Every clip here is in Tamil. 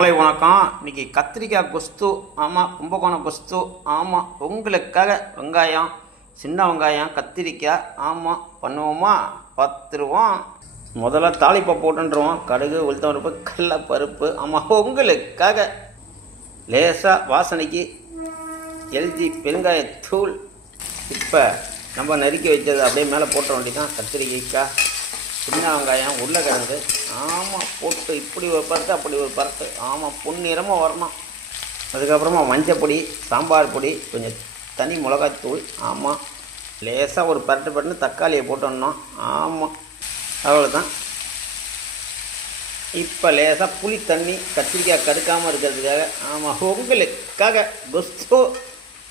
காலை வணக்கம். இன்னைக்கு கத்திரிக்காய் கொஸ்து. ஆமாம், கும்பகோணம் கொஸ்து. ஆமாம், உங்களுக்காக வெங்காயம், சின்ன வெங்காயம், கத்திரிக்காய். ஆமாம், பண்ணுவோமா? பார்த்துருவோம். முதல்ல தாளிப்பை போட்டுருவோம். கடுகு, உளுத்தம்பருப்பு, கடலைப்பருப்பு. ஆமாம், உங்களுக்காக லேசாக வாசனைக்கு எல்ஜி பெருங்காயத்தூள். இப்போ நம்ம நறுக்கி வச்சது அப்படியே மேலே போட்ட வேண்டியதான். கத்திரிக்காய், சின்ன வெங்காயம், உருளைக்கிழங்கு. ஆமாம், போட்டு இப்படி ஒரு பருத்து அப்படி ஒரு பருத்து. ஆமாம், பொன்னிறமாக வரணும். அதுக்கப்புறமா மஞ்சள் பொடி, சாம்பார் பொடி, கொஞ்சம் தனி மிளகாத்தூள். ஆமாம், லேசாக ஒரு பருட்டு தக்காளியை போட்டோம்னோம். ஆமாம், அவ்வளோதான். இப்போ லேசாக புளி தண்ணி, கத்திரிக்காய் கடுக்காமல் இருக்கிறதுக்காக. ஆமாம், உங்களுக்காக கொஸ்து,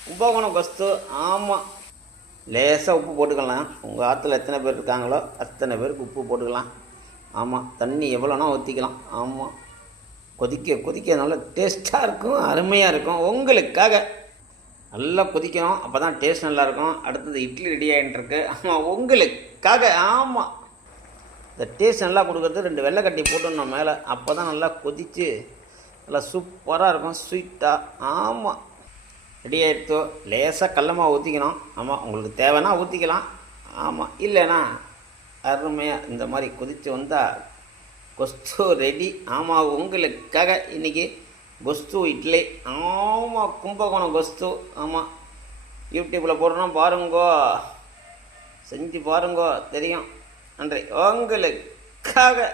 கும்பகோணம் கொஸ்து. ஆமாம், லேசாக உப்பு போட்டுக்கலாம். உங்கள் ஆற்றுல எத்தனை பேர் இருக்காங்களோ அத்தனை பேருக்கு உப்பு போட்டுக்கலாம். ஆமாம், தண்ணி எவ்வளோனா ஊற்றிக்கலாம். ஆமாம், கொதிக்க கொதிக்க நல்லா டேஸ்ட்டாக இருக்கும், அருமையாக இருக்கும். உங்களுக்காக நல்லா கொதிக்கணும், அப்போ தான் டேஸ்ட் நல்லாயிருக்கும். அடுத்தது இட்லி ரெடி ஆகிட்டுருக்கு. ஆமாம், உங்களுக்காக. ஆமாம், இந்த டேஸ்ட் நல்லா கொடுக்குறது 2 வெள்ளைக்கட்டி போட்டுடணும் மேலே. அப்போ தான் நல்லா கொதித்து நல்லா சூப்பராக இருக்கும், ஸ்வீட்டாக. ஆமாம், ரெடி ஆகிடுத்தோ. லேசாக கடலமாவு ஊற்றிக்கணும். ஆமாம், உங்களுக்கு தேவைன்னா ஊற்றிக்கலாம். ஆமாம், இல்லைன்னா அருமையாக இந்த மாதிரி கொதித்து வந்தால் கொஸ்து ரெடி. ஆமாம், உங்களுக்காக இன்றைக்கி கொஸ்து இட்லி. ஆமாம், கும்பகோணம் கொஸ்து. ஆமாம், யூடியூப்பில் போடுறோம், பாருங்கோ, செஞ்சு பாருங்கோ, தெரியும். நன்றி. உங்களுக்காக.